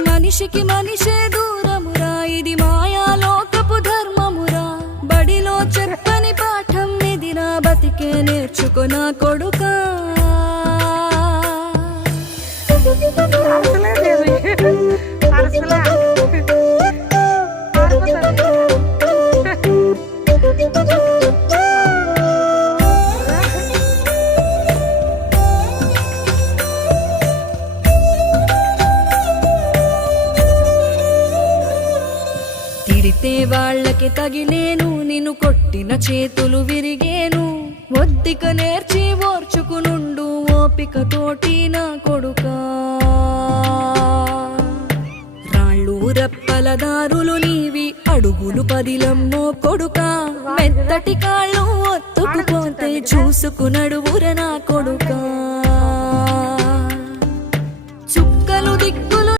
మనిషికి మనిషే దూరమురా, ఇది మాయాలోకపు ధర్మమురా. బడిలో చెప్పని పాఠం ఇదిరా, బతికే నేర్చుకో నా కొడుకా. తిడితే వాళ్ళకి తగిలేను, నిన్ను కొట్టిన చేతులు విరిగేను. ఒద్దిక నేర్చి ఓర్చుకునుండు ఓపికతోటి నా కొడుకా. రాళ్ళు రప్పల దారులు నీవి, అడుగులు పదిలమ్మో కొడుకా. మెత్తటి కాళ్ళు ఒత్తుకుపోతే చూసుకునడువుర నా కొడుకా. చుక్కలు దిక్కు